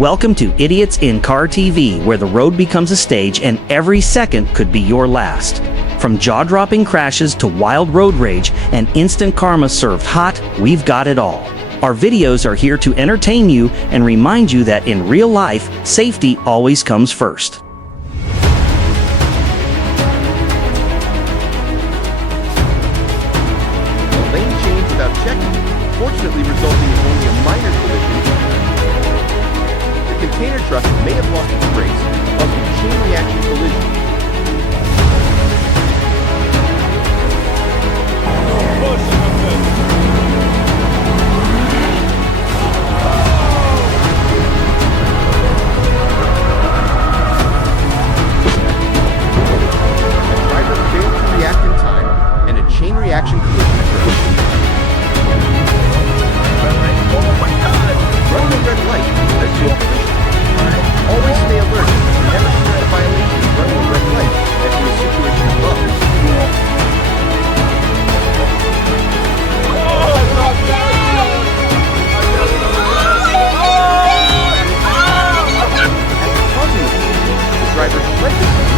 Welcome to Idiots in Car TV, where the road becomes a stage and every second could be your last. From jaw-dropping crashes to wild road rage and instant karma served hot, we've got it all. Our videos are here to entertain you and remind you that in real life, safety always comes first. A lane change without checking, fortunately resulting in only a minor collision. The container truck may have lost its brakes, causing a chain reaction collision. A driver failed to react in time, and a chain reaction collision occurred. Oh my God! Running a red light has no collision. Always stay alert and never commit a violation of running a red light as in the situation above. After causing the collision, the driver fled the scene.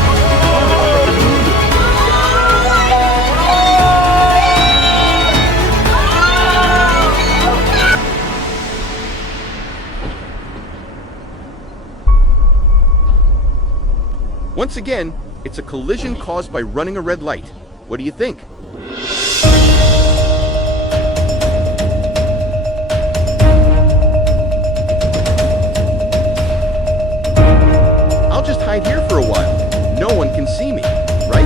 Once again, it's a collision caused by running a red light. What do you think? I'll just hide here for a while. No one can see me, right?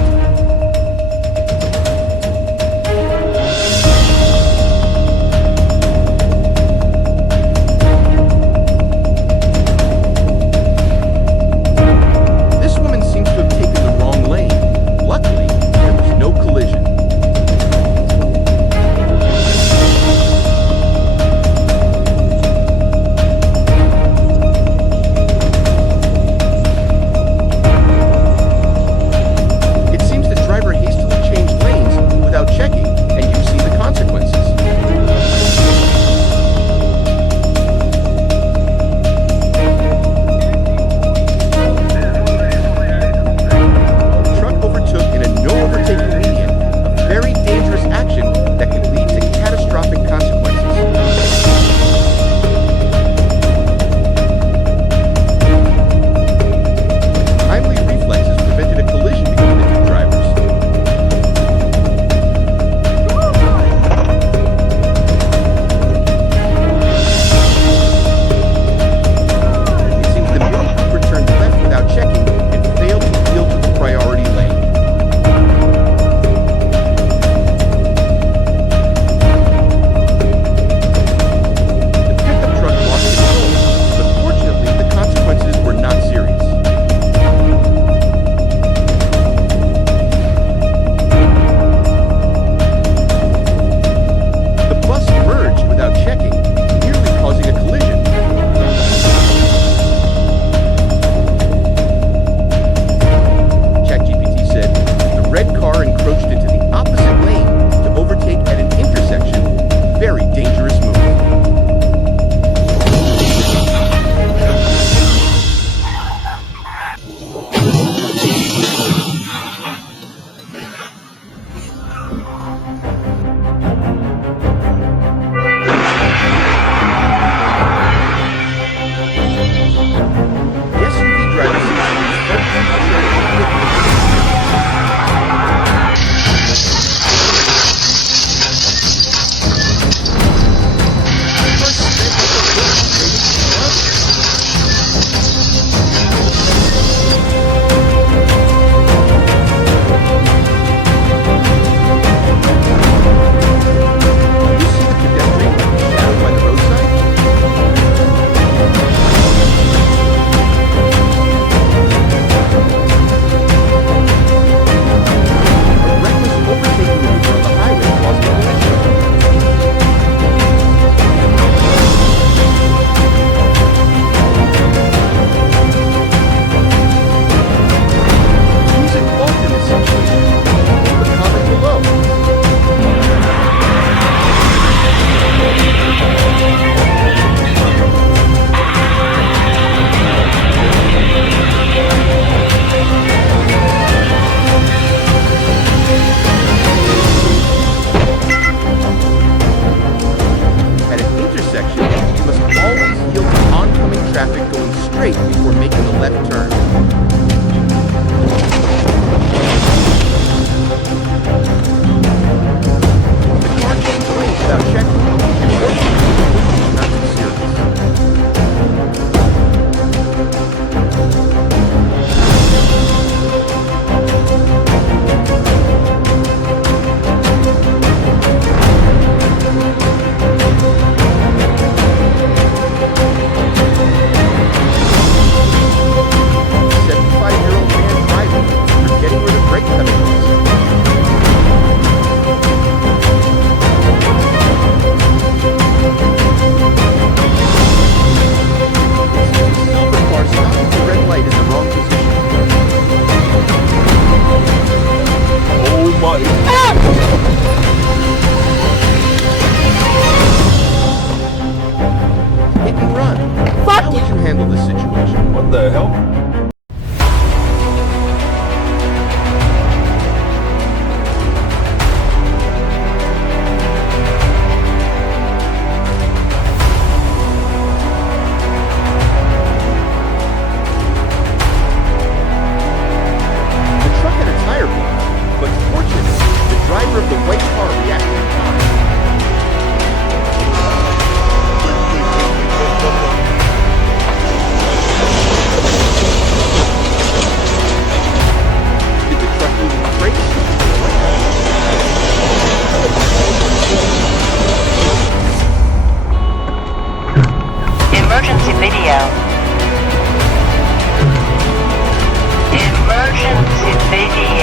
traffic going straight before making the left turn. The car changed lanes without checking. Unfortunately, it's not too serious. Hit and run. How would you handle this situation? What the hell? The truck had a tire blow, but fortunately, the driver of the white car reacted in time. Did the truck lose its brakes? Emergency video. Emergency video.